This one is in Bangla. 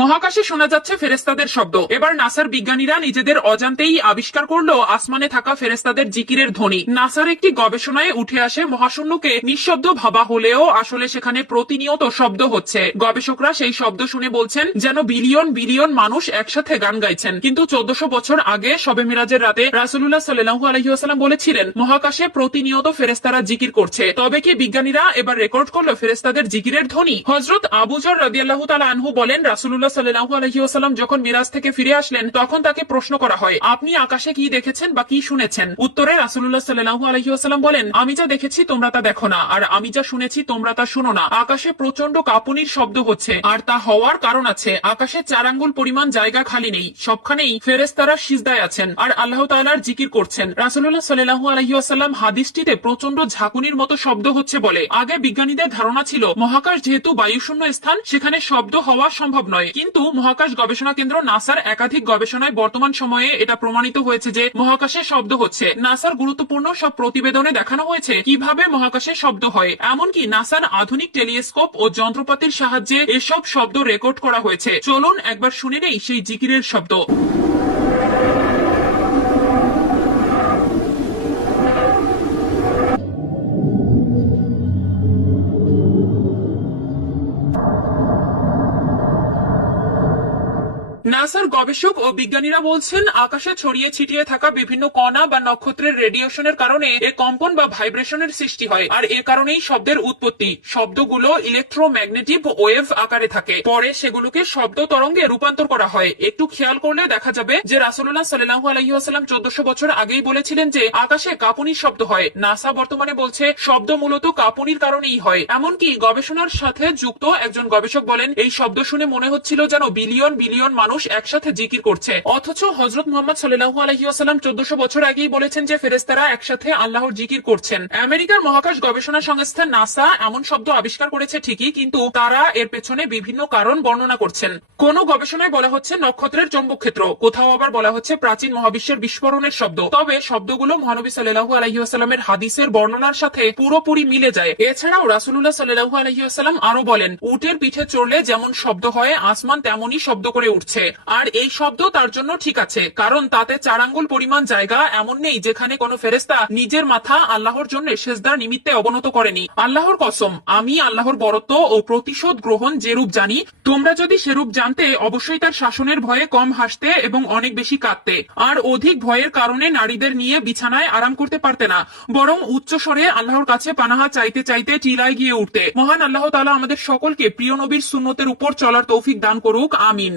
মহাকাশে শোনা যাচ্ছে ফেরেস্তাদের শব্দ। এবার নাসার বিজ্ঞানীরা নিজেদের অজান্তেই আবিষ্কার করলো আসমানে থাকা ফেরেস্তাদের জিকিরের ধ্বনি। নাসার একটি গবেষণায় উঠে আসে মহাশূন্যকে নিঃশব্দ ভাবা হলেও আসলে সেখানে প্রতিনিয়ত শব্দ হচ্ছে। গবেষকরা সেই শব্দ শুনে বলছেন যেন বিলিয়ন বিলিয়ন মানুষ একসাথে গান গাইছেন। কিন্তু 1400 বছর আগে শবে মিরাজের রাতে রাসূলুল্লাহ সাল্লাল্লাহু আলাইহি ওয়াসাল্লাম বলেছিলেন মহাকাশে প্রতিনিয়ত ফেরেস্তারা জিকির করছে। তবে কি বিজ্ঞানীরা এবার রেকর্ড করলো ফেরেস্তাদের জিকিরের ধ্বনি? হযরত আবু যর রাদিয়াল্লাহু তাআলা আনহু বলেন রাসূলুল্লাহ সাল্লাল্লাহু আলাইহি ওয়াসাল্লাম যখন মিরাজ থেকে ফিরে আসলেন তখন তাকে প্রশ্ন করা হয়, আপনি আকাশে কি দেখেছেন বা কি শুনেছেন? উত্তরে রাসূলুল্লাহ সাল্লাল্লাহু আলাইহি ওয়াসাল্লাম বলেন, আমি যা দেখেছি তোমরা তা দেখো না, আর আমি যা শুনেছি তোমরা তা শুনো না। আকাশে প্রচন্ড কাঁপুনির শব্দ হচ্ছে, আর তা হওয়ার কারণ আছে। আকাশে 4 আঙ্গুল পরিমাণ জায়গা খালি নেই, সবখানেই ফেরেশতারা সিজদায় আছেন আর আল্লাহ তাআলার জিকির করছেন। রাসূলুল্লাহ সাল্লাল্লাহু আলাইহি ওয়াসাল্লাম হাদিসটিতে প্রচন্ড ঝাঁকুনির মতো শব্দ হচ্ছে বলে। আগে বিজ্ঞানীদের ধারণা ছিল মহাকাশ যেহেতু বায়ুশূন্য স্থান, সেখানে শব্দ হওয়া সম্ভব নয়। কিন্তু মহাকাশ গবেষণা কেন্দ্র নাসার একাধিক গবেষণায় বর্তমান সময়ে এটা প্রমাণিত হয়েছে যে মহাকাশে শব্দ হচ্ছে। নাসার গুরুত্বপূর্ণ সব প্রতিবেদনে দেখানো হয়েছে কিভাবে মহাকাশে শব্দ হয়। এমনকি নাসার আধুনিক টেলিস্কোপ ও যন্ত্রপাতির সাহায্যে এসব শব্দ রেকর্ড করা হয়েছে। চলুন একবার শুনে নেই সেই জিকিরের শব্দ। নাসার গবেষক ও বিজ্ঞানীরা বলছেন আকাশে ছড়িয়ে ছিটিয়ে থাকা বিভিন্ন কণা বা নক্ষত্রের রেডিয়েশনের কারণে এ কম্পন বা ভাইব্রেশনের সৃষ্টি হয়, আর এ কারণেই শব্দের উৎপত্তি। শব্দগুলো ইলেকট্রোম্যাগনেটিক ওয়েভ আকারে থাকে, পরে সেগুলোকে শব্দ তরঙ্গে রূপান্তর করা হয়। একটু খেয়াল করলে দেখা যাবে যে রাসূলুল্লাহ সাল্লাল্লাহু আলাইহি ওয়াসাল্লাম 1400 বছর আগেই বলেছিলেন যে আকাশে কাঁপুনির শব্দ হয়। নাসা বর্তমানে বলছে শব্দ মূলত কাঁপুনির কারণেই হয়। এমনকি গবেষণার সাথে যুক্ত একজন গবেষক বলেন এই শব্দ শুনে মনে হচ্ছিল যেন বিলিয়ন বিলিয়ন মানুষ একসাথে জিকির করছে। অথচ হযরত মুহাম্মদ সাল্লাল্লাহু আলাইহি ওয়াসাল্লাম 1400 বছর আগেই বলেছেন যে ফেরেশতারা একসাথে আল্লাহর জিকির করছেন। আমেরিকার মহাকাশ গবেষণা সংস্থা নাসা এমন শব্দ আবিষ্কার করেছে ঠিকই, কিন্তু তারা এর পেছনে বিভিন্ন কারণ বর্ণনা করছেন। কোন গবেষণায় বলা হচ্ছে নক্ষত্রের চৌম্বক ক্ষেত্র, কোথাও আবার বলা হচ্ছে প্রাচীন মহাবিশ্বের বিস্ফোরণের শব্দ। তবে শব্দগুলো মহানবী সাল্লাল্লাহু আলাইহি ওয়াসাল্লামের হাদিসের বর্ণনার সাথে পুরোপুরি মিলে যায়। এছাড়াও রাসূলুল্লাহ সাল্লাল্লাহু আলাইহি ওয়াসাল্লাম আরো বলেন উটের পিঠে চড়লে যেমন শব্দ হয় আসমান তেমনই শব্দ করে উঠছে। আর এই শব্দ তার জন্য ঠিক আছে, কারণ তাতে 4 আঙ্গুল পরিমাণ জায়গা এমন নেই যেখানে কোনো ফেরেশতা নিজের মাথা আল্লাহর জন্য সেজদার নিমিত্তে অবনত করেনি। আল্লাহর কসম, আমি আল্লাহর বরত্ব ও প্রতিশোধ গ্রহণ যেরূপ জানি, তোমরা যদি সেরূপ জানতে অবশ্যই তার শাসনের ভয়ে কম হাসতে এবং অনেক বেশি কাঁদতে, আর অধিক ভয়ের কারণে নারীদের নিয়ে বিছানায় আরাম করতে পারতে না, বরং উচ্চ স্বরে আল্লাহর কাছে পানাহা চাইতে চাইতে টিলায় গিয়ে উঠতে। মহান আল্লাহ তাআলা আমাদের সকলকে প্রিয় নবীর সুন্নতের উপর চলার তৌফিক দান করুক, আমিন।